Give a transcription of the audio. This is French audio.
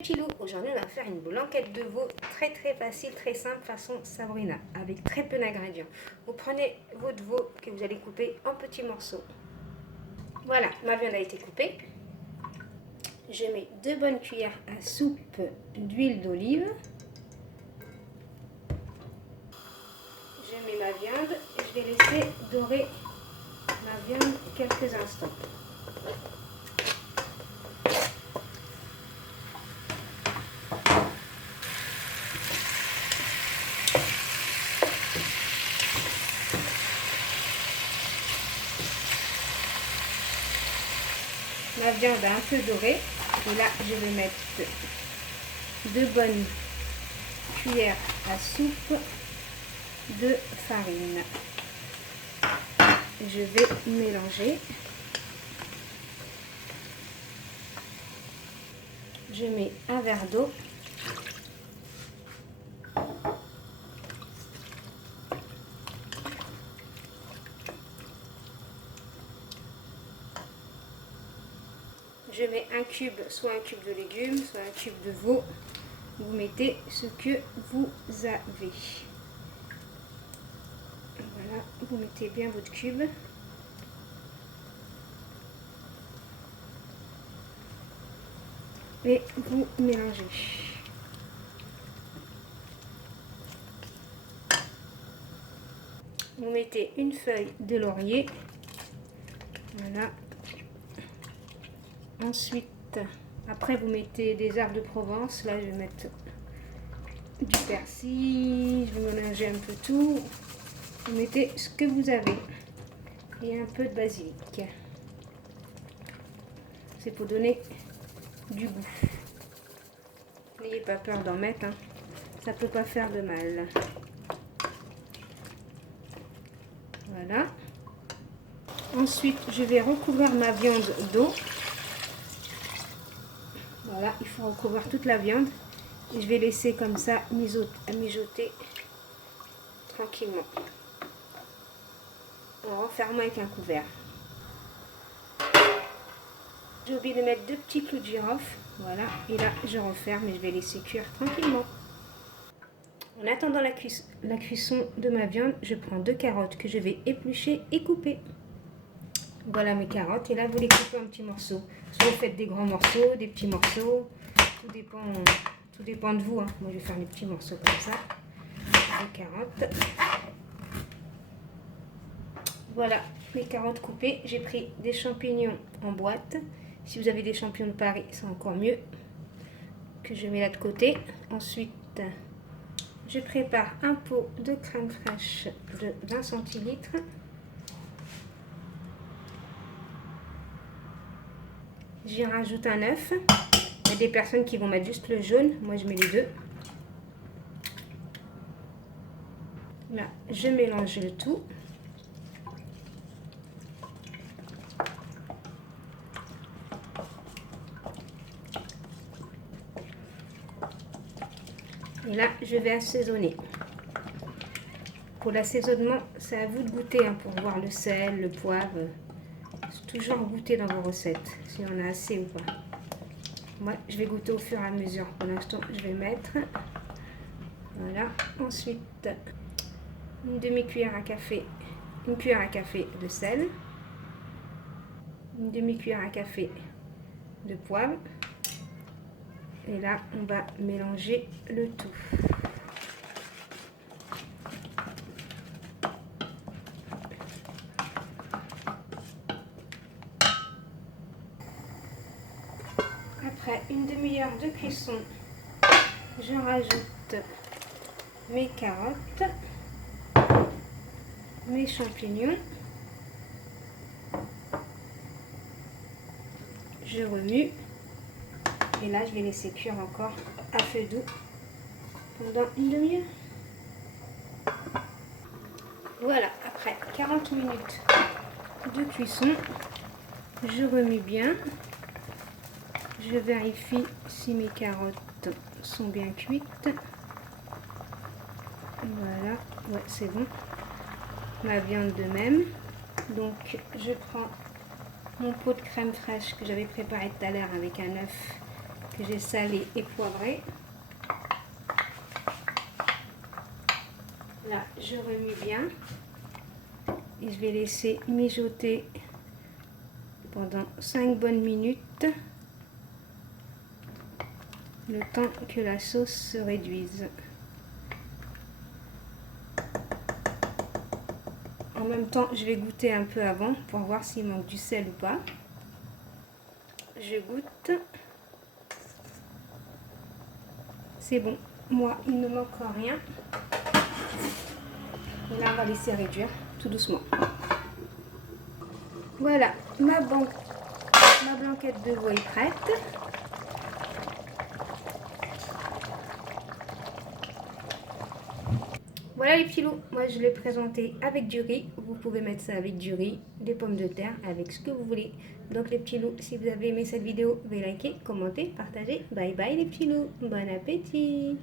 Petit loup, aujourd'hui on va faire une blanquette de veau très facile, très simple façon Sabrina avec très peu d'ingrédients. Vous prenez votre veau que vous allez couper en petits morceaux. Voilà, ma viande a été coupée. Je mets 2 bonnes cuillères à soupe d'huile d'olive. Je mets ma viande et je vais laisser dorer ma viande quelques instants. Ma viande a un peu doré et là je vais mettre 2 bonnes cuillères à soupe de farine. Je vais mélanger. Je mets un verre d'eau. Je mets un cube, soit un cube de légumes, soit un cube de veau. Vous mettez ce que vous avez. Voilà, vous mettez bien votre cube. Et vous mélangez. Vous mettez une feuille de laurier. Voilà. Ensuite, après vous mettez des herbes de Provence. Là, je vais mettre du persil. Je vais mélanger un peu tout. Vous mettez ce que vous avez. Et un peu de basilic. C'est pour donner du goût. N'ayez pas peur d'en mettre, hein. Ça peut pas faire de mal. Voilà. Ensuite, je vais recouvrir ma viande d'eau. Voilà, il faut recouvrir toute la viande. Et je vais laisser comme ça mijoter tranquillement. En refermant avec un couvert. J'ai oublié de mettre 2 petits clous de girofle. Voilà, et là je referme et je vais laisser cuire tranquillement. En attendant la cuisson de ma viande, je prends 2 carottes que je vais éplucher et couper. Voilà mes carottes, et là vous les coupez en petits morceaux. Soit vous faites des grands morceaux, des petits morceaux, tout dépend de vous, hein. Moi je vais faire des petits morceaux comme ça. 2 carottes. Voilà, mes carottes coupées. J'ai pris des champignons en boîte. Si vous avez des champignons de Paris, c'est encore mieux. Que je mets là de côté. Ensuite, je prépare un pot de crème fraîche de 20 centilitres. J'y rajoute un œuf. Il y a des personnes qui vont mettre juste le jaune. Moi, je mets les deux. Là, je mélange le tout. Et là, je vais assaisonner. Pour l'assaisonnement, c'est à vous de goûter, hein, pour voir le sel, le poivre. Toujours goûter dans vos recettes, si on a assez ou pas. Moi, je vais goûter au fur et à mesure. Pour l'instant, je vais mettre. Voilà. Ensuite, une demi-cuillère à café, une cuillère à café de sel, une demi-cuillère à café de poivre. Et là, on va mélanger le tout. Après une demi-heure de cuisson, je rajoute mes carottes, mes champignons. Je remue. Et là, je vais laisser cuire encore à feu doux pendant une demi-heure. Voilà, après 40 minutes de cuisson, je remue bien. Je vérifie si mes carottes sont bien cuites. Voilà, ouais, c'est bon. Ma viande de même. Donc, je prends mon pot de crème fraîche que j'avais préparé tout à l'heure avec un œuf que j'ai salé et poivré. Là, je remue bien et je vais laisser mijoter pendant 5 bonnes minutes, le temps que la sauce se réduise. En même temps, je vais goûter un peu avant pour voir s'il manque du sel ou pas. Je goûte. C'est bon. Moi, il ne manque rien. Et là, on va laisser réduire tout doucement. Voilà, ma blanquette de veau est prête. Voilà les petits loups, moi je l'ai présenté avec du riz. Vous pouvez mettre ça avec du riz, des pommes de terre, avec ce que vous voulez. Donc les petits loups, si vous avez aimé cette vidéo, veuillez liker, commenter, partager. Bye bye les petits loups, bon appétit!